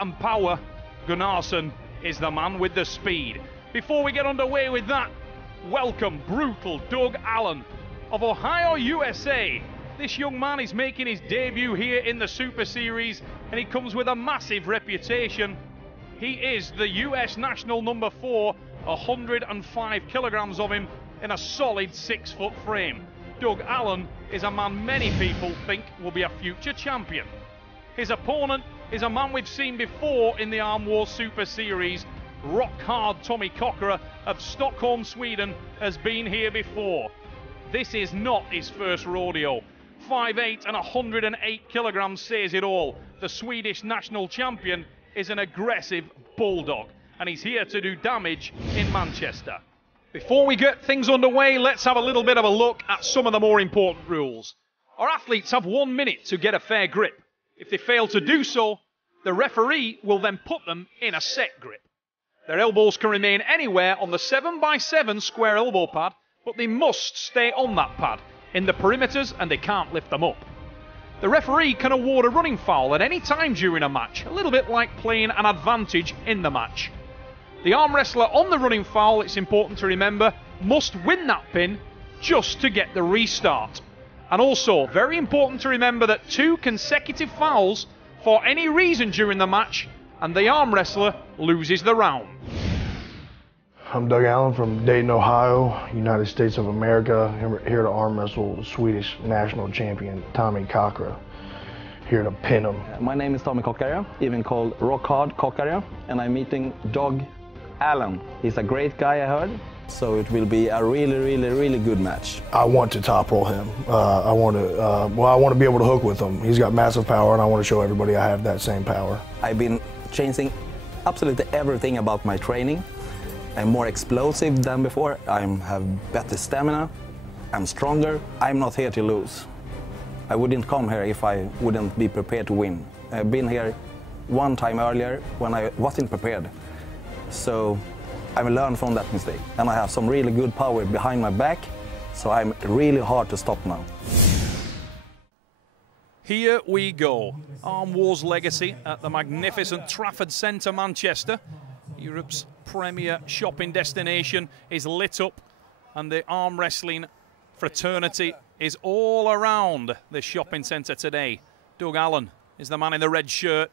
and power, Gunnarsson is the man with the speed. Before we get underway with that, welcome brutal Doug Allen of Ohio, USA. This young man is making his debut here in the Super Series, and he comes with a massive reputation. He is the US national number 4, 105 kilograms of him in a solid 6-foot frame. Doug Allen is a man many people think will be a future champion. His opponent is a man we've seen before in the Arm Wars Super Series. Rock hard Tommy Kokarre of Stockholm, Sweden has been here before. This is not his first rodeo. 5'8" and 108 kilograms says it all. The Swedish national champion is an aggressive bulldog, and he's here to do damage in Manchester. Before we get things underway, let's have a little bit of a look at some of the more important rules. Our athletes have 1 minute to get a fair grip. If they fail to do so, the referee will then put them in a set grip. Their elbows can remain anywhere on the 7x7 square elbow pad, but they must stay on that pad in the perimeters, and they can't lift them up. The referee can award a running foul at any time during a match, a little bit like playing an advantage in the match. The arm wrestler on the running foul, it's important to remember, must win that pin just to get the restart. And also, very important to remember that 2 consecutive fouls for any reason during the match, and the arm wrestler loses the round. I'm Doug Allen from Dayton, Ohio, United States of America. I'm here to arm wrestle Swedish national champion Tommy Kokarre. Here to pin him. My name is Tommy Kokarre, even called Rock Hard Kokarre, and I'm meeting Doug Allen. He's a great guy, I heard. So it will be a really good match. I want to top roll him. I want to be able to hook with him. He's got massive power, and I want to show everybody I have that same power. I've been changing absolutely everything about my training. I'm more explosive than before. I have better stamina. I'm stronger. I'm not here to lose. I wouldn't come here if I wouldn't be prepared to win. I've been here one time earlier when I wasn't prepared. So I've learned from that mistake. And I have some really good power behind my back, so I'm really hard to stop now. Here we go. Arm Wars legacy at the magnificent Trafford Centre, Manchester. Europe's premier shopping destination is lit up, and the arm wrestling fraternity is all around the shopping centre today. Doug Allen is the man in the red shirt.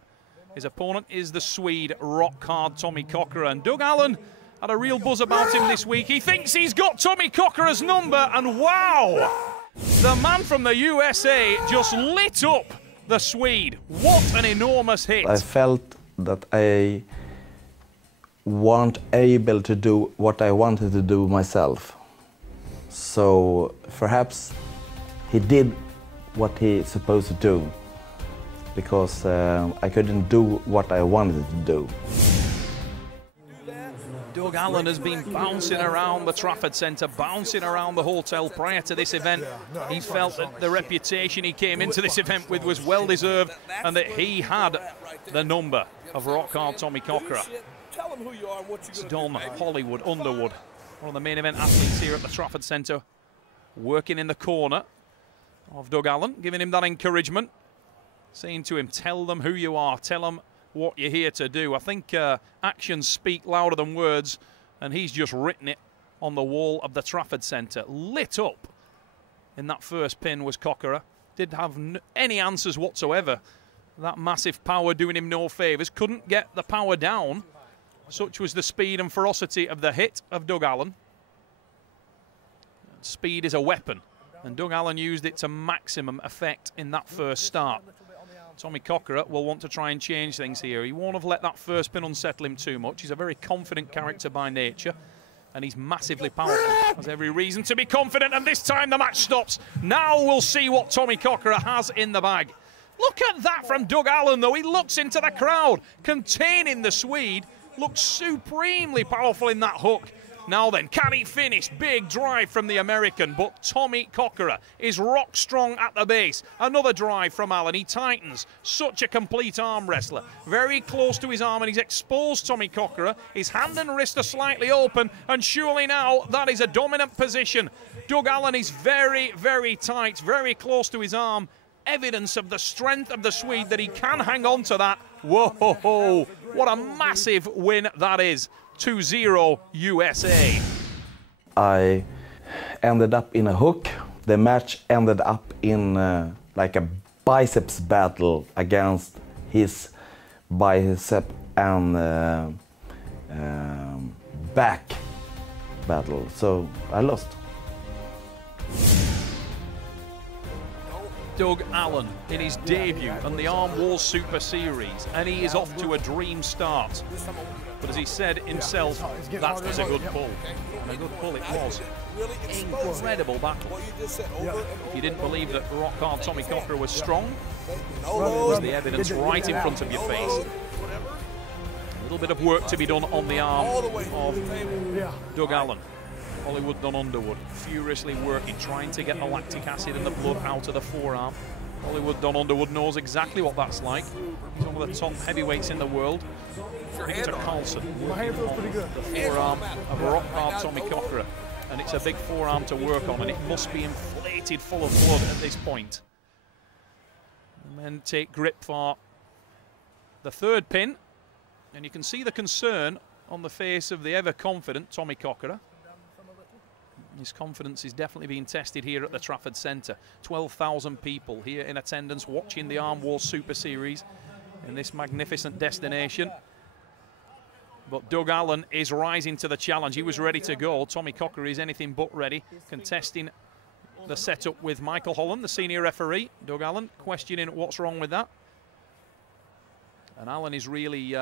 His opponent is the Swede, rock hard Tommy Kokarre. And Doug Allen had a real buzz about him this week. He thinks he's got Tommy Kokarre's number, and wow! The man from the USA just lit up the Swede. What an enormous hit. I felt that I weren't able to do what I wanted to do myself. So perhaps he did what he's supposed to do, because I couldn't do what I wanted to do. Doug Allen has been bouncing around the Trafford Centre, bouncing around the hotel prior to this event. He felt that the reputation he came into this event with was well deserved, and that he had the number of rock hard Tommy Kokarre. It's Don Hollywood Underwood, one of the main event athletes here at the Trafford Centre, working in the corner of Doug Allen, giving him that encouragement, saying to him, tell them who you are, tell them what you're here to do. I think actions speak louder than words, and he's just written it on the wall of the Trafford Centre. Lit up in that first pin was Kokarre. Didn't have any answers whatsoever. That massive power doing him no favours. Couldn't get the power down. Such was the speed and ferocity of the hit of Doug Allen. Speed is a weapon, and Doug Allen used it to maximum effect in that first start. Tommy Kokarre will want to try and change things here. He won't have let that first pin unsettle him too much. He's a very confident character by nature, and he's massively powerful. Has every reason to be confident, and this time the match stops. Now we'll see what Tommy Kokarre has in the bag. Look at that from Doug Allen, though. He looks into the crowd, containing the Swede. Looks supremely powerful in that hook. Now then, can he finish? Big drive from the American, but Tommy Kokarre is rock strong at the base. Another drive from Allen. He tightens. Such a complete arm wrestler. Very close to his arm, and he's exposed Tommy Kokarre. His hand and wrist are slightly open, and surely now that is a dominant position. Doug Allen is very, very tight, very close to his arm. Evidence of the strength of the Swede, that he can hang on to that Whoa, what a massive win that is. 2-0 USA. I ended up in a hook. The match ended up in like a biceps battle against his bicep and back battle. So I lost. Doug Allen in his debut on the Armwrestling Super Series, and he is off to a dream start. But as he said himself, that was a good pull. And a good pull it was. Incredible battle. If you didn't believe that rock hard Tommy Kokarre was strong, there's the evidence right in front of your face. A little bit of work to be done on the arm of Doug Allen. Hollywood done Underwood, furiously working, trying to get the lactic acid and the blood out of the forearm. Hollywood Don Underwood knows exactly what that's like. He's one of the top heavyweights in the world. Victor Carlson, the forearm of rock hard Tommy Kokarre, and it's a big forearm to work on, and it must be inflated full of blood at this point. And then take grip for the third pin, and you can see the concern on the face of the ever-confident Tommy Kokarre. His confidence is definitely being tested here at the Trafford Centre. 12,000 people here in attendance watching the Armwrestling Super Series in this magnificent destination. But Doug Allen is rising to the challenge. He was ready to go. Tommy Kokarre is anything but ready, contesting the setup with Michael Holland, the senior referee. Doug Allen questioning what's wrong with that. And Allen is really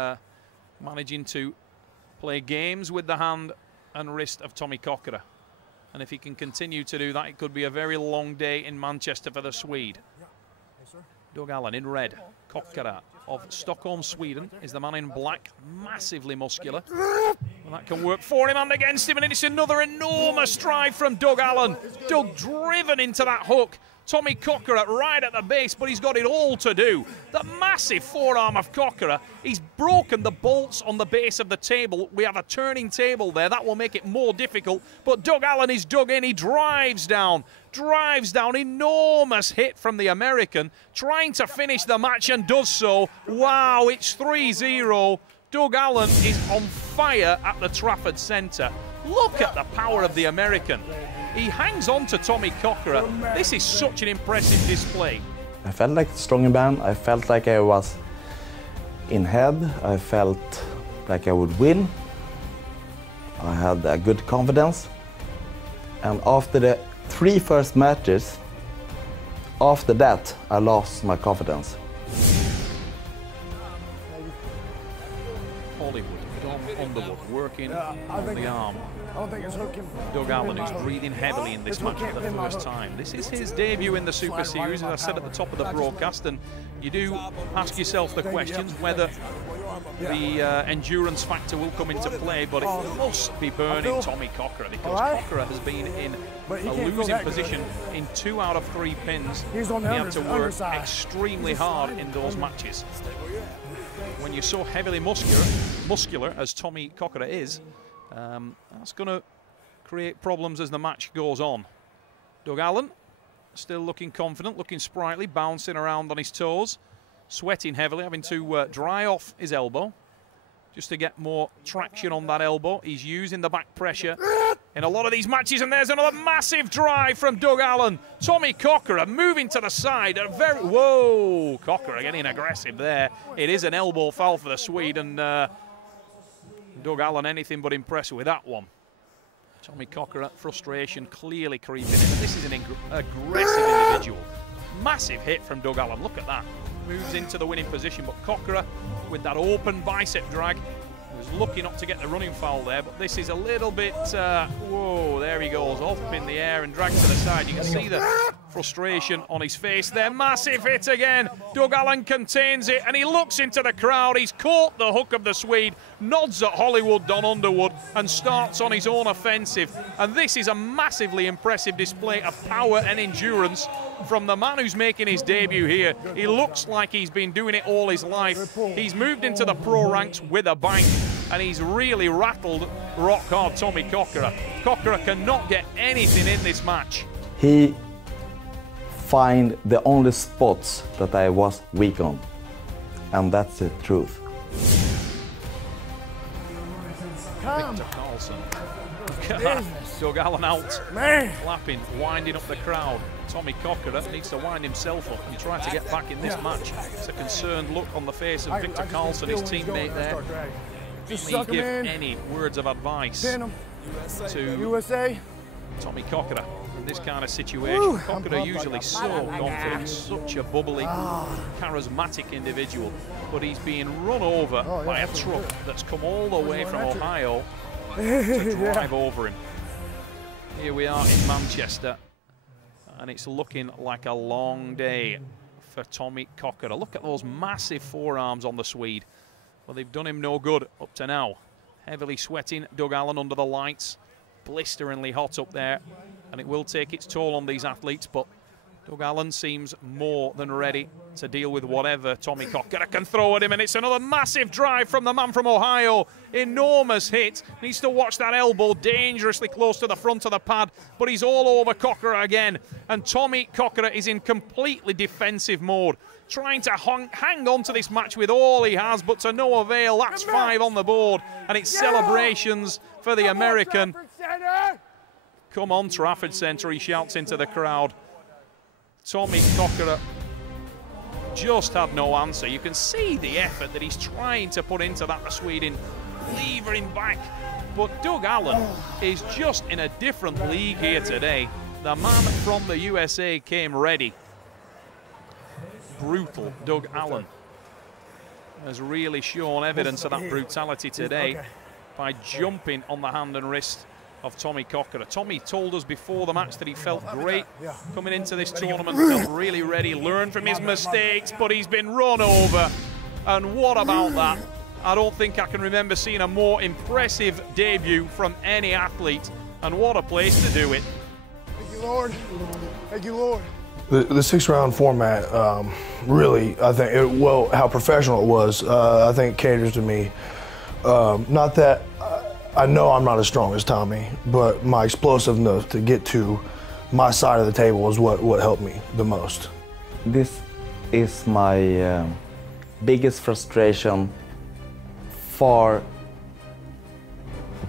managing to play games with the hand and wrist of Tommy Kokarre. And if he can continue to do that, it could be a very long day in Manchester for the Swede. Doug Allen in red. Kokarre of Stockholm, Sweden is the man in black, massively muscular. And that can work for him and against him, and it's another enormous drive from Doug Allen. Doug driven into that hook. Tommy Kokarre right at the base, but he's got it all to do. The massive forearm of Kokarre. He's broken the bolts on the base of the table. We have a turning table there. That will make it more difficult. But Doug Allen is dug in. He drives down. Enormous hit from the American. Trying to finish the match and does so. Wow, it's 3-0. Doug Allen is on fire at the Trafford Centre. Look at the power of the American. He hangs on to Tommy Kokarre. This is such an impressive display. I felt like a stronger man. I felt like I was in head. I felt like I would win. I had a good confidence. And after the 3 first matches, after that, I lost my confidence. Hollywood, Don Underwood working on the arm. Doug Allen, who's breathing heavily in this match for the first time. This is his debut in the Super Series, as I said at the top of the broadcast, and you do ask yourself the questions whether the endurance factor will come into play, but it must be burning Tommy Kokarre, because Kokarre has been in a losing position in 2 out of 3 pins. He had to work extremely hard in those matches. When you're so heavily muscular as Tommy Kokarre is, that's going to create problems as the match goes on. Doug Allen still looking confident, looking sprightly, bouncing around on his toes, sweating heavily, having to dry off his elbow just to get more traction on that elbow. He's using the back pressure in a lot of these matches, and there's another massive drive from Doug Allen. Tommy Kokarre moving to the side. Whoa, Kokarre getting aggressive there. It is an elbow foul for the Swede, and Doug Allen anything but impressed with that one. Tommy Kokarre, frustration clearly creeping in. And this is an aggressive individual. Massive hit from Doug Allen. Look at that. Moves into the winning position, but Kokarre with that open bicep drag was lucky not to get the running foul there, but this is a little bit, whoa, there he goes, up in the air and dragged to the side. You can see the frustration on his face there. Massive hit again. Doug Allen contains it, and he looks into the crowd. He's caught the hook of the Swede, nods at Hollywood Don Underwood, and starts on his own offensive. And this is a massively impressive display of power and endurance from the man who's making his debut here. He looks like he's been doing it all his life. He's moved into the pro ranks with a bang, and he's really rattled rock hard Tommy Kokarre. Kokarre cannot get anything in this match. He find the only spots that I was weak on. and that's the truth. Victor Carlson. Doug Allen out, clapping, winding up the crowd. Tommy Kokarre needs to wind himself up and try to get back in this match. It's a concerned look on the face of Victor Carlson, his teammate there. Can he give any words of advice to Tommy Kokarre in this kind of situation? Kokarre usually so confident, such a bubbly, charismatic individual, but he's being run over by a truck that's come all the way from Ohio to drive over him. Here we are in Manchester, and it's looking like a long day for Tommy Kokarre. Look at those massive forearms on the Swede. Well, they've done him no good up to now. Heavily sweating Doug Allen under the lights, blisteringly hot up there, and it will take its toll on these athletes, but Doug Allen seems more than ready to deal with whatever Tommy Kokarre can throw at him, and it's another massive drive from the man from Ohio. Enormous hit. Needs to watch that elbow, dangerously close to the front of the pad, but he's all over Kokarre again, and Tommy Kokarre is in completely defensive mode, trying to hang on to this match with all he has, but to no avail. That's 5 on the board, and it's celebrations for the American. Come on, Trafford Centre, he shouts into the crowd. Tommy Kokarre just had no answer. You can see the effort that he's trying to put into that Sweden, levering back. But Doug Allen is just in a different league here today. The man from the USA came ready. Brutal Doug Allen has really shown evidence of that brutality today by jumping on the hand and wrist of Tommy Kokarre. Tommy told us before the match that he felt great coming into this tournament, felt really ready, learned from his mistakes, but he's been run over. And what about that? I don't think I can remember seeing a more impressive debut from any athlete, and what a place to do it. Thank you, Lord. Thank you, Lord. The 6-round format really, I think, how professional it was, I think caters to me. Not that I know I'm not as strong as Tommy, but my explosiveness to get to my side of the table is what helped me the most. This is my biggest frustration far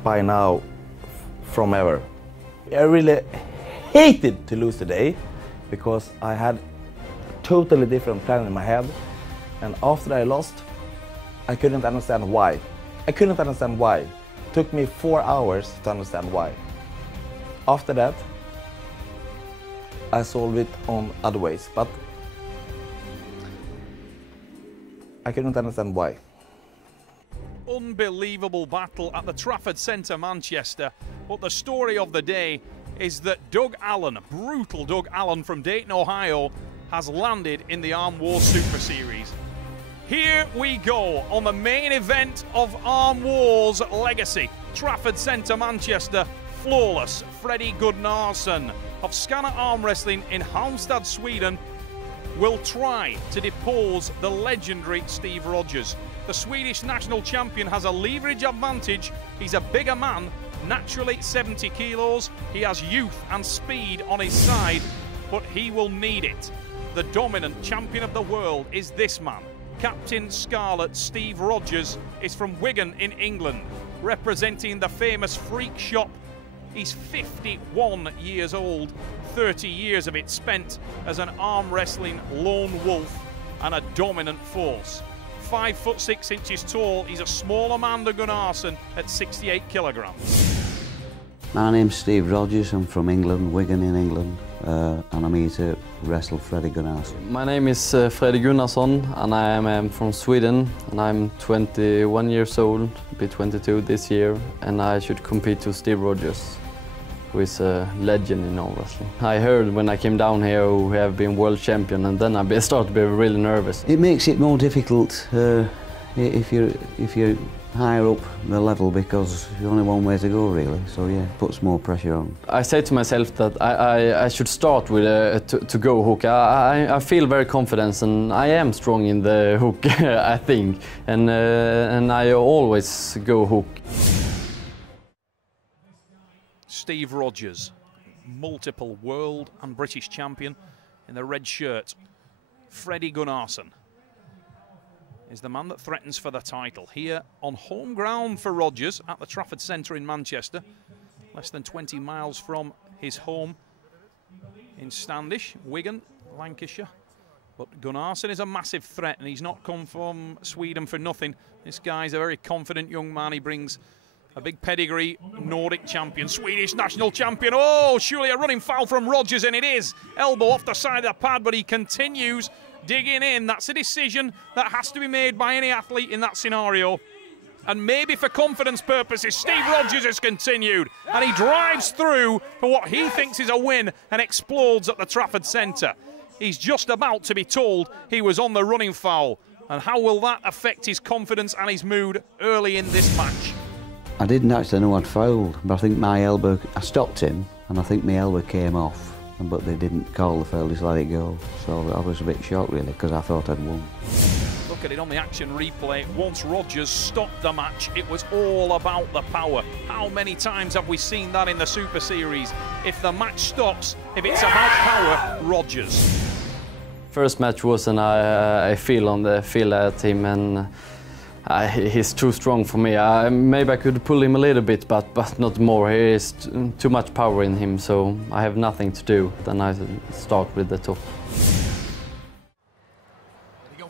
by now from ever. I really hated to lose today because I had a totally different plan in my head, and after I lost, I couldn't understand why. I couldn't understand why. It took me 4 hours to understand why. After that, I solved it on other ways, but I couldn't understand why. Unbelievable battle at the Trafford Centre, Manchester. But the story of the day is that Doug Allen, brutal Doug Allen from Dayton, Ohio, has landed in the Arm Wars Super Series. Here we go on the main event of Arm Wars Legacy. Trafford Centre, Manchester, flawless Freddie Gunnarsson of Scanner Arm Wrestling in Halmstad, Sweden, will try to depose the legendary Steve Rogers. The Swedish national champion has a leverage advantage. He's a bigger man, naturally 70 kilos. He has youth and speed on his side, but he will need it. The dominant champion of the world is this man. Captain Scarlet Steve Rogers is from Wigan in England, representing the famous Freak Shop. He's 51 years old, 30 years of it spent as an arm wrestling lone wolf and a dominant force. 5'6" tall, he's a smaller man than Gunnarsson at 68 kilograms. My name's Steve Rogers, I'm from England, Wigan in England, and I'm here to wrestle Freddie Gunnarsson. My name is Freddie Gunnarsson, and I am from Sweden, and I'm 21 years old, be 22 this year, and I should compete to Steve Rogers, who is a legend in arm wrestling. I heard when I came down here who have been world champion, and then I started to be really nervous. It makes it more difficult if you're higher up the level, because there's only one way to go really, so yeah, puts more pressure on. I say to myself that I should start with a to-go hook. I feel very confident, and I am strong in the hook, I think, and I always go hook. Steve Rogers, multiple world and British champion in the red shirt. Freddie Gunnarsson is the man that threatens for the title. Here on home ground for Rogers at the Trafford Centre in Manchester. Less than 20 miles from his home in Standish, Wigan, Lancashire. But Gunnarsson is a massive threat, and he's not come from Sweden for nothing. This guy's a very confident young man. He brings a big pedigree, Nordic champion, Swedish national champion. Oh, surely a running foul from Rogers, and it is. Elbow off the side of the pad, but he continues digging in. That's a decision that has to be made by any athlete in that scenario. And maybe for confidence purposes, Steve Rogers has continued. And he drives through for what he thinks is a win and explodes at the Trafford Centre. He's just about to be told he was on the running foul. And how will that affect his confidence and his mood early in this match? I didn't actually know I'd fouled, but I think my elbow, I stopped him, and I think my elbow came off, but they didn't call the foul, just let it go. So I was a bit shocked really, because I thought I'd won. Look at it on the action replay. Once Rogers stopped the match, it was all about the power. How many times have we seen that in the Super Series? If the match stops, if it's about power, Rogers. First match was I feel on the field at him, and he's too strong for me. Maybe I could pull him a little bit, but not more. There is too much power in him, so I have nothing to do. Then I start with the top.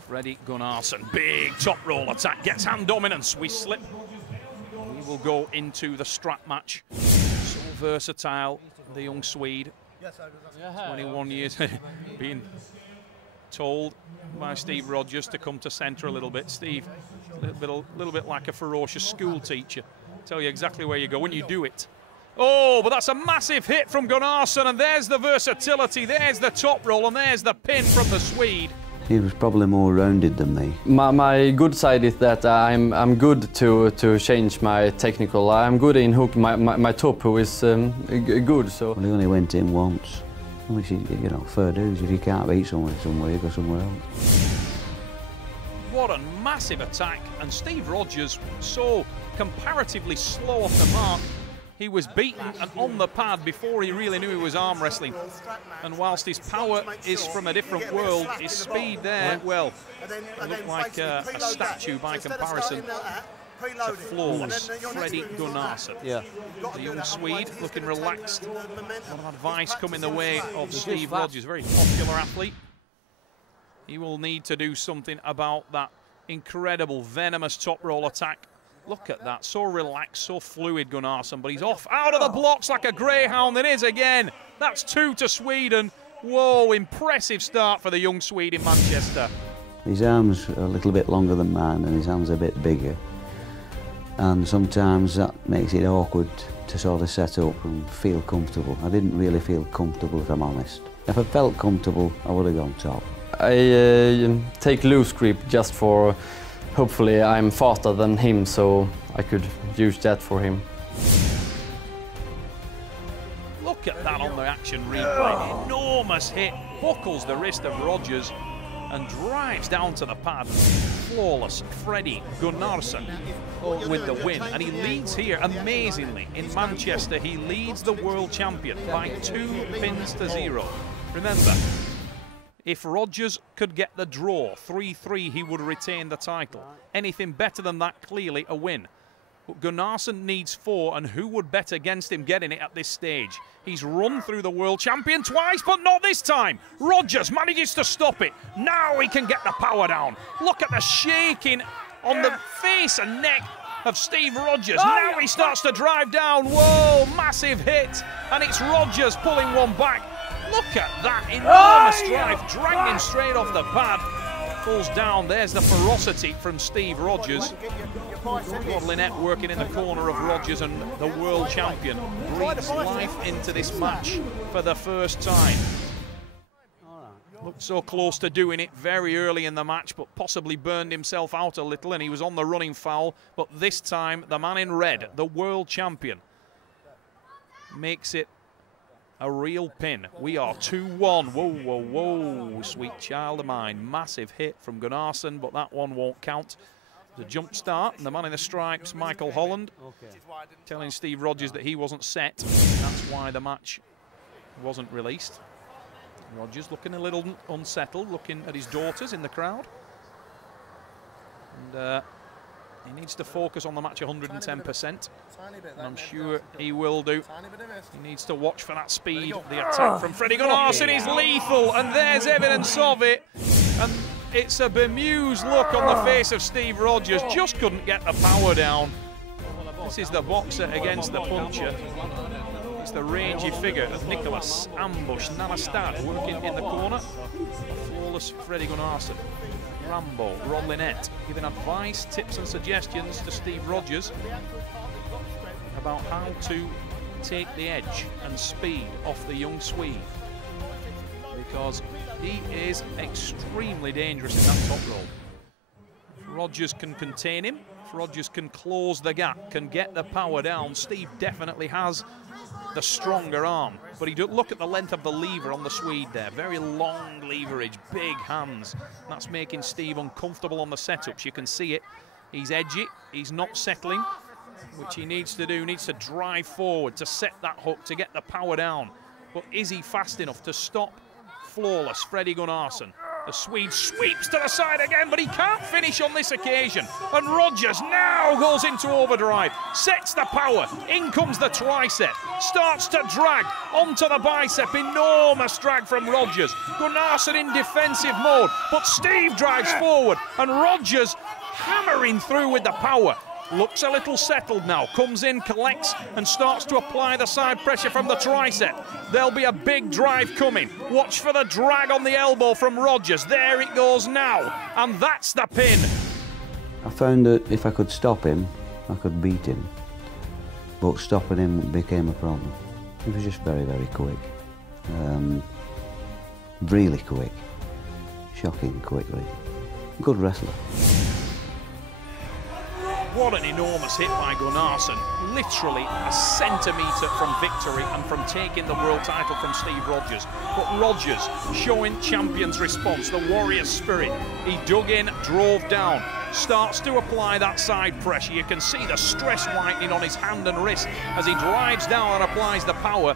Ready, Gunnarsson, big top roll attack, gets hand dominance. We slip. We will go into the strap match. So versatile, the young Swede. 21 years, being told by Steve Rogers to come to centre a little bit. Steve, a little bit like a ferocious school teacher. Tell you exactly where you go when you do it. Oh, but that's a massive hit from Gunnarsson, and there's the versatility, there's the top roll, and there's the pin from the Swede. He was probably more rounded than me. My good side is that I'm good to change my technical. I'm good in hook. My top who is good. So. Well, he only went in once. Which, you know, fair dues. If you can't beat someone somewhere, you go somewhere else. What a massive attack, and Steve Rogers so comparatively slow off the mark. He was beaten and on the pad before he really knew he was arm wrestling. And whilst his power is from a different world, his speed there, well, looked like a statue by comparison. To flawless Freddie Gunnarsson. Yeah. The young Swede looking relaxed. A lot of advice coming the way of Steve Rogers, very popular athlete. He will need to do something about that incredible, venomous top roll attack. Look at that, so relaxed, so fluid, Gunnarsson, but he's off out of the blocks like a greyhound. It is again. That's 2 to Sweden. Whoa, impressive start for the young Swede in Manchester. His arms are a little bit longer than mine, and his hands are a bit bigger. And sometimes that makes it awkward to sort of set up and feel comfortable. I didn't really feel comfortable, if I'm honest. If I felt comfortable, I would have gone top. I take loose grip just for, hopefully I'm faster than him, so I could use that for him. Look at that on the action replay. Enormous hit, buckles the wrist of Rogers and drives down to the pad. Flawless Freddie Gunnarsson with the win, and he leads here amazingly in Manchester. He leads the world champion by 2 pins to 0. Remember, if Rogers could get the draw 3-3, he would retain the title. Anything better than that, clearly a win. But Gunnarsson needs 4, and who would bet against him getting it at this stage? He's run through the world champion twice, but not this time. Rogers manages to stop it. Now he can get the power down. Look at the shaking on the face and neck of Steve Rogers. Now he starts to drive down. Whoa, massive hit. And it's Rogers pulling one back. Look at that enormous drive, dragging him straight off the pad. Pulls down, there's the ferocity from Steve Rogers. Rod Lynette working in the corner of Rogers, and the world champion breathes life into this match for the first time. Looked so close to doing it very early in the match, but possibly burned himself out a little, and he was on the running foul. But this time, the man in red, the world champion, makes it a real pin. We are 2-1. Whoa, whoa, whoa, sweet child of mine. Massive hit from Gunnarsson, but that one won't count. The jump start, and the man in the stripes, Michael Holland, telling Steve Rogers that he wasn't set. That's why the match wasn't released. Rogers looking a little unsettled, looking at his daughters in the crowd. And he needs to focus on the match 110%, and I'm sure he will do. He needs to watch for that speed. The attack from Freddie Gunnarsson is lethal, and there's evidence of it. And it's a bemused look on the face of Steve Rogers, just couldn't get the power down. This is the boxer against the puncher. It's the rangy figure of Nicholas Ambush Nanastad working in the corner. Flawless Freddie Gunnarsson. Rambo, Rod Linett, giving advice, tips and suggestions to Steve Rogers about how to take the edge and speed off the young Swede, because he is extremely dangerous in that top roll. If Rogers can contain him, if Rogers can close the gap, can get the power down, Steve definitely has the stronger arm. But he look at the length of the lever on the Swede there. Very long leverage, big hands. That's making Steve uncomfortable on the setups. You can see it. He's edgy. He's not settling, which he needs to do. He needs to drive forward to set that hook, to get the power down. But is he fast enough to stop Flawless Freddie Gunnarsson? The Swede sweeps to the side again, but he can't finish on this occasion. And Rogers now goes into overdrive, sets the power, in comes the tricep, starts to drag onto the bicep, enormous drag from Rogers. Gunnarsson in defensive mode, but Steve drives forward, and Rogers hammering through with the power. Looks a little settled now, comes in, collects, and starts to apply the side pressure from the tricep. There'll be a big drive coming. Watch for the drag on the elbow from Rogers. There it goes now, and that's the pin. I found that if I could stop him, I could beat him. But stopping him became a problem. He was just very, very quick. Really quick. Shocking quickly. Good wrestler. What an enormous hit by Gunnarsson. Literally a centimetre from victory and from taking the world title from Steve Rogers. But Rogers showing champion's response, the warrior spirit. He dug in, drove down, starts to apply that side pressure. You can see the stress whitening on his hand and wrist as he drives down and applies the power.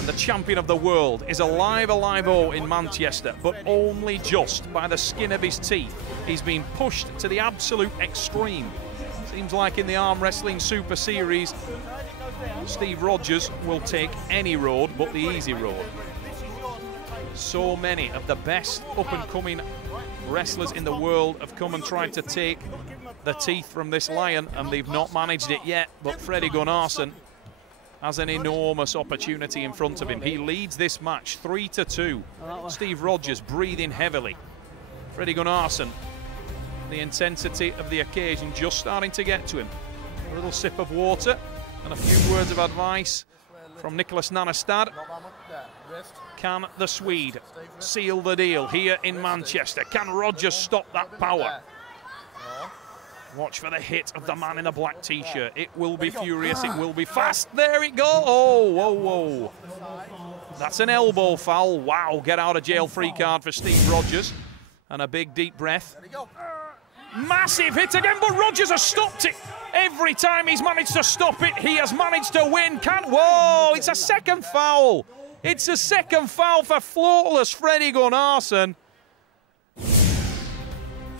And the champion of the world is alive in Manchester, but only just by the skin of his teeth. He's been pushed to the absolute extreme. Seems like in the Arm Wrestling Super Series, Steve Rogers will take any road but the easy road. So many of the best up-and-coming wrestlers in the world have come and tried to take the teeth from this lion, and they've not managed it yet. But Freddie Gunnarsson has an enormous opportunity in front of him. He leads this match 3-2. Steve Rogers breathing heavily. Freddie Gunnarsson, the intensity of the occasion just starting to get to him. A little sip of water and a few words of advice from Nicholas Nanastad. Can the Swede seal the deal here in Manchester? Can Rogers stop that power? Watch for the hit of the man in the black t-shirt. It will be furious, it will be fast. There it goes. Oh, whoa, whoa. That's an elbow foul. Wow, get out of jail free card for Steve Rogers. And a big deep breath. Massive hit again, but Rogers has stopped it. Every time he's managed to stop it, he has managed to win. Whoa, it's a second foul. It's a second foul for flawless Freddie Gunnarsson.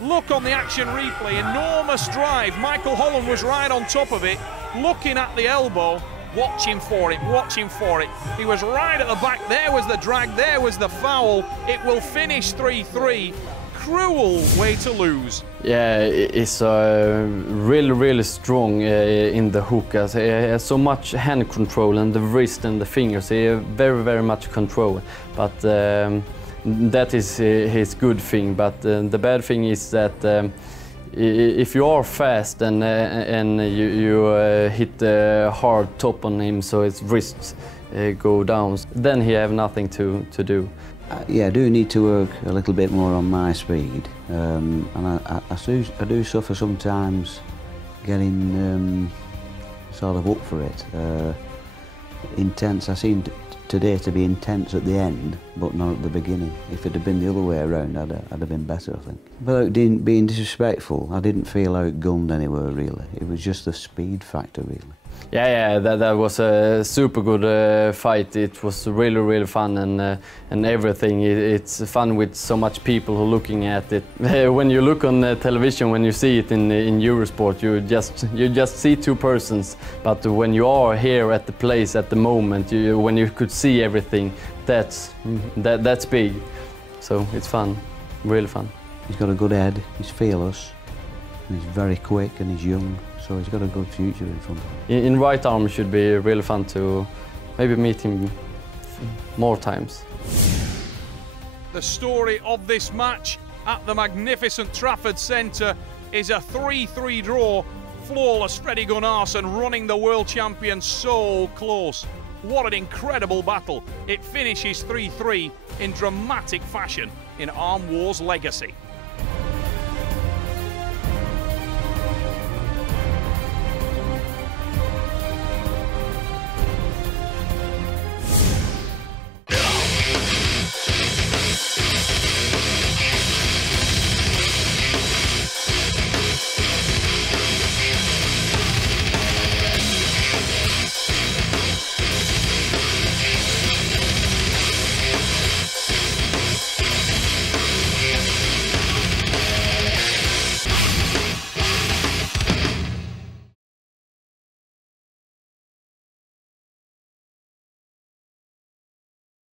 Look on the action replay, enormous drive. Michael Holland was right on top of it, looking at the elbow, watching for it, watching for it. He was right at the back. There was the drag, there was the foul. It will finish 3-3. Cruel way to lose. Yeah, it's really strong in the hook. He has so much hand control and the wrist and the fingers. He has very much control. But that is his good thing. But the bad thing is that if you are fast and you hit the hard top on him, so his wrists go down, then he have nothing to do. Yeah, I do need to work a little bit more on my speed, and I do suffer sometimes getting sort of up for it. Intense, I seem today to be intense at the end, but not at the beginning. If it had been the other way around, I'd have been better, I think. Without being disrespectful, I didn't feel outgunned anywhere, really. It was just the speed factor, really. Yeah, that was a super good fight. It was really fun and everything. It's fun with so much people who are looking at it. When you look on television, when you see it in Eurosport, you just see two persons. But when you are here at the place at the moment, when you could see everything, that's big. So it's fun, really fun. He's got a good head. He's fearless. And he's very quick and he's young. So he's got a good future in front of him. In right arm, it should be really fun to maybe meet him more times. The story of this match at the magnificent Trafford Centre is a 3-3 draw. Flawless Freddy Gunnarsson running the world champion so close. What an incredible battle. It finishes 3-3 in dramatic fashion in Arm War's legacy.